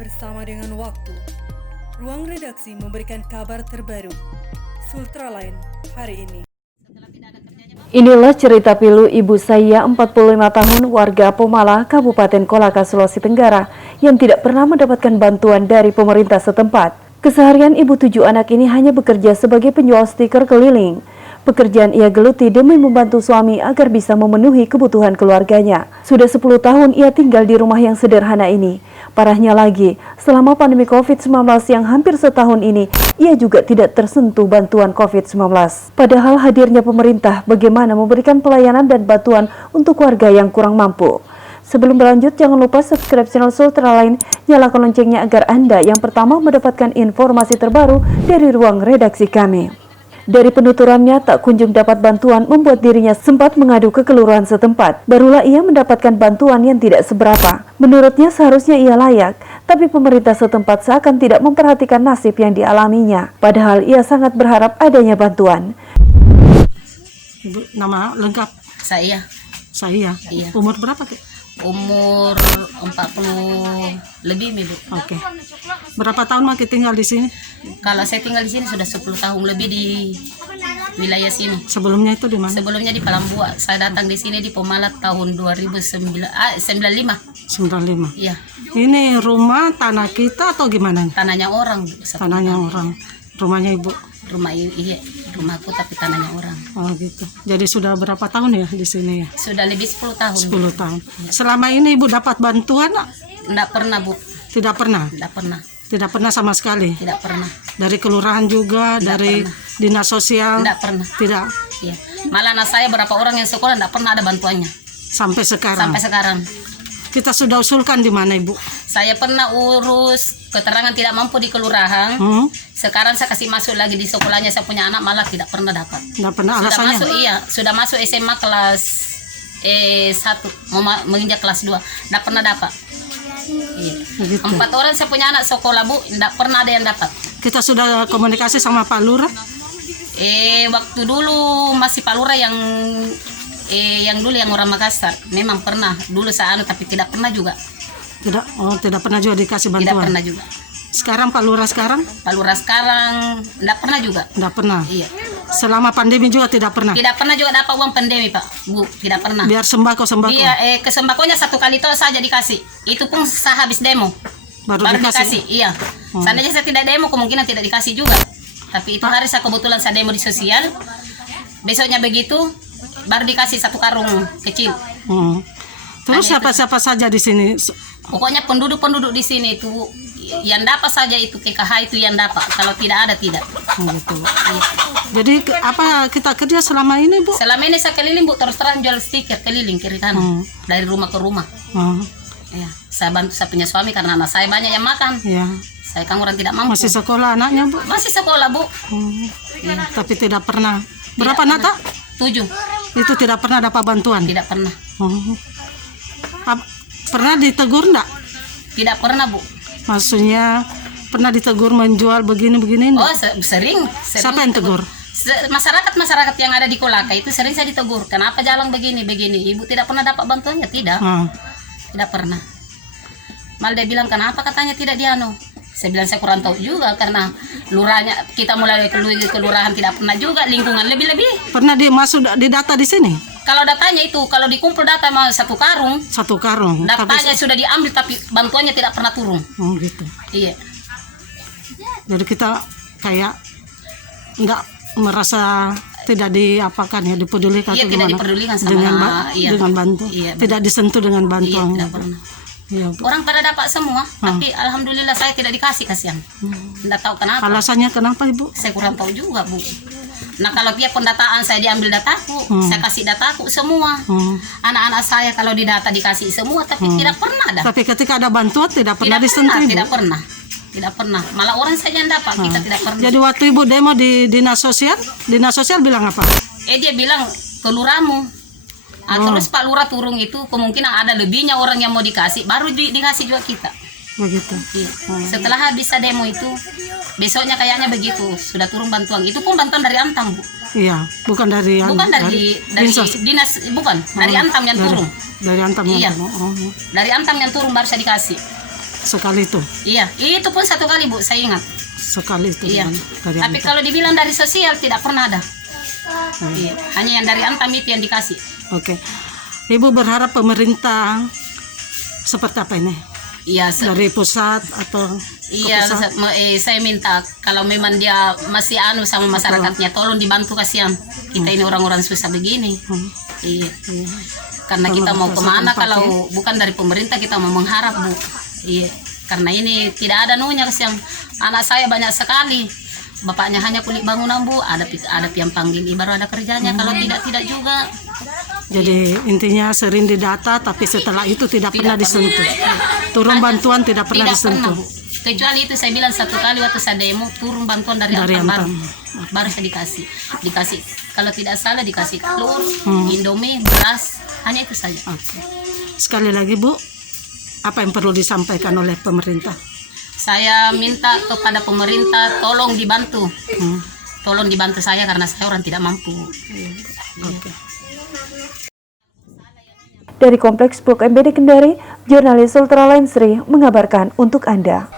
Bersama dengan waktu, ruang redaksi memberikan kabar terbaru. Sultraline hari ini. Inilah cerita pilu ibu saya 45 tahun warga Pomala, Kabupaten Kolaka, Sulawesi Tenggara yang tidak pernah mendapatkan bantuan dari pemerintah setempat. Keseharian ibu 7 anak ini hanya bekerja sebagai penjual stiker keliling. Pekerjaan ia geluti demi membantu suami agar bisa memenuhi kebutuhan keluarganya. Sudah 10 tahun ia tinggal di rumah yang sederhana ini. Parahnya lagi, selama pandemi COVID-19 yang hampir setahun ini, ia juga tidak tersentuh bantuan COVID-19. Padahal hadirnya pemerintah bagaimana memberikan pelayanan dan bantuan untuk warga yang kurang mampu. Sebelum berlanjut, jangan lupa subscribe channel Sultraline, nyalakan loncengnya agar Anda yang pertama mendapatkan informasi terbaru dari ruang redaksi kami. Dari penuturannya, tak kunjung dapat bantuan membuat dirinya sempat mengadu ke kelurahan setempat. Barulah ia mendapatkan bantuan yang tidak seberapa. Menurutnya seharusnya ia layak, tapi pemerintah setempat seakan tidak memperhatikan nasib yang dialaminya. Padahal ia sangat berharap adanya bantuan. Ibu, nama lengkap? Saya. Iya. Umur berapa, Kak? Umur 40 lebih, Ibu. Oke. Berapa tahun Maki tinggal di sini? Kalau saya tinggal di sini sudah 10 tahun lebih di wilayah sini. Sebelumnya itu di mana? Sebelumnya di Palambua. Saya datang di sini di Pomala tahun 95. 95. Iya, Ini rumah tanah kita atau gimana? tanahnya orang. Tanahnya orang. Rumahnya Ibu. Rumahku tapi tanahnya orang. Oh gitu. Jadi sudah berapa tahun ya di sini ya? Sudah lebih 10 tahun. 10 tahun. Selama ini Ibu dapat bantuan? Enggak pernah, Bu. Tidak pernah. Enggak pernah. Tidak pernah sama sekali. Tidak pernah. Dari kelurahan juga, dari dinas sosial. Enggak pernah. Tidak. Iya. Malah anak saya berapa orang yang sekolah enggak pernah ada bantuannya. Sampai sekarang. Sampai sekarang. Kita sudah usulkan di mana Ibu? Saya pernah urus keterangan tidak mampu di kelurahan. Sekarang saya kasih masuk lagi di sekolahnya, saya punya anak malah tidak pernah dapat. Tidak pernah, alasannya? Sudah masuk SMA kelas 1, mau menginjak kelas 2, tidak pernah dapat. Iya. Begitu. 4 orang saya punya anak sekolah, Bu, tidak pernah ada yang dapat. Kita sudah komunikasi sama Pak Lurah? Waktu dulu masih Pak Lurah yang dulu yang orang Makassar, memang pernah dulu saya tapi tidak pernah juga. Tidak pernah juga dikasih bantuan. Tidak pernah juga. Sekarang Pak Lurah sekarang? Pak Lurah sekarang tidak pernah juga. Tidak pernah. Iya. Selama pandemi juga tidak pernah. Tidak pernah juga dapat uang pandemi, Pak. Bu, tidak pernah. Biar sembako. Iya, ke sembakonya 1 kali itu saja dikasih. Itu pun saya habis demo. Baru dikasih. Iya. Seandainya saya tidak demo, kemungkinan tidak dikasih juga. Tapi itu hari saya kebetulan saya demo di sosial. Besoknya begitu, baru dikasih 1 karung kecil. Terus siapa saja di sini? Pokoknya penduduk di sini itu yang dapat saja itu PKH itu yang dapat. Kalau tidak ada tidak. Gitu. Jadi apa kita kerja selama ini, Bu? Selama ini saya keliling, Bu, terus terang jual stiker keliling kiri kanan dari rumah ke rumah. Ya, saya bantu saya punya suami karena anak saya banyak yang makan. Ya. Saya kan orang tidak mampu. Masih sekolah anaknya, Bu? Masih sekolah, Bu. Ya. Tapi tidak pernah. Berapa anak, Tak? 7. Itu tidak pernah dapat bantuan? Tidak pernah. Pernah ditegur enggak? Tidak pernah, Bu. Maksudnya pernah ditegur menjual begini-begini? Oh, sering. Siapa yang tegur? Masyarakat yang ada di Kolaka itu sering saya ditegur. Kenapa jalan begini? Ibu tidak pernah dapat bantuannya? Tidak. Tidak pernah. Malah dia bilang, kenapa katanya tidak dianu? Saya bilang saya kurang tahu juga karena lurahnya kita mulai kelurahan tidak pernah juga, lingkungan lebih-lebih. Pernah dia masuk di data di sini? Kalau datanya itu, kalau dikumpul data mah 1 karung. 1 karung. Datanya sudah diambil tapi bantuannya tidak pernah turun. Oh gitu. Iya. Jadi kita kayak enggak merasa tidak diapakan ya, dipedulikan iya, atau tidak gimana? dipedulikan sama dengan bantu. Iya, tidak disentuh dengan bantuan. Iya, tidak pernah. Iya, orang pada dapat semua, tapi alhamdulillah saya tidak dikasih, kasihan. Tidak tahu kenapa. Alasannya kenapa, Ibu? Saya kurang tahu juga, Bu. Nah, kalau tiap pendataan saya diambil dataku, saya kasih dataku semua. Anak-anak saya kalau didata dikasih semua, tapi tidak pernah ada. Tapi ketika ada bantuan tidak pernah disentuh, Ibu? Tidak pernah. Malah orang saja yang dapat, kita tidak pernah. Jadi waktu Ibu demo di dinas sosial bilang apa? Dia bilang ke lurahmu. Terus Pak Lurah turun itu kemungkinan ada lebihnya orang yang mau dikasih, baru dikasih juga kita. Begitu. Iya. Setelah habis demo itu, besoknya kayaknya begitu sudah turun bantuan. Itu pun bantuan dari Antam, Bu. Iya, bukan dari dinas, bukan dari Antam yang turun. Dari Antam yang iya. turun. Dari Antam yang turun baru saya dikasih. sekali itu. Iya, itu pun 1 kali Bu, saya ingat. Sekali itu. Iya. Dari Tapi Antam. kalau dibilang dari sosial tidak pernah ada. Iya, hanya yang dari Antam itu yang dikasih. Oke. Ibu berharap pemerintah seperti apa ini? Iya, Dari pusat atau iya, ke pusat? saya minta kalau memang dia masih anu sama masyarakatnya, tolong dibantu kasihan. Kita ini orang-orang susah begini. Iya. Karena kita mau kemana kalau bukan dari pemerintah, kita mau mengharap Bu. Iya. Karena ini tidak ada nunya kasihan. Anak saya banyak sekali. Bapaknya hanya kulit bangunan Bu, ada yang panggil baru ada kerjanya. Kalau tidak juga. Jadi intinya sering didata, tapi setelah itu tidak pernah disentuh. Turun bantuan tidak pernah disentuh. Bu. Kecuali itu saya bilang 1 kali waktu saya demo turun bantuan dari Antam baru saya dikasih. Kalau tidak salah dikasih telur, Indomie, beras, hanya itu saja. Oke. Sekali lagi Bu, apa yang perlu disampaikan oleh pemerintah? Saya minta kepada pemerintah tolong dibantu. Tolong dibantu saya karena saya orang tidak mampu. Oke. Dari Kompleks Blok MBD Kendari, jurnalis Ultraline Sri mengabarkan untuk Anda.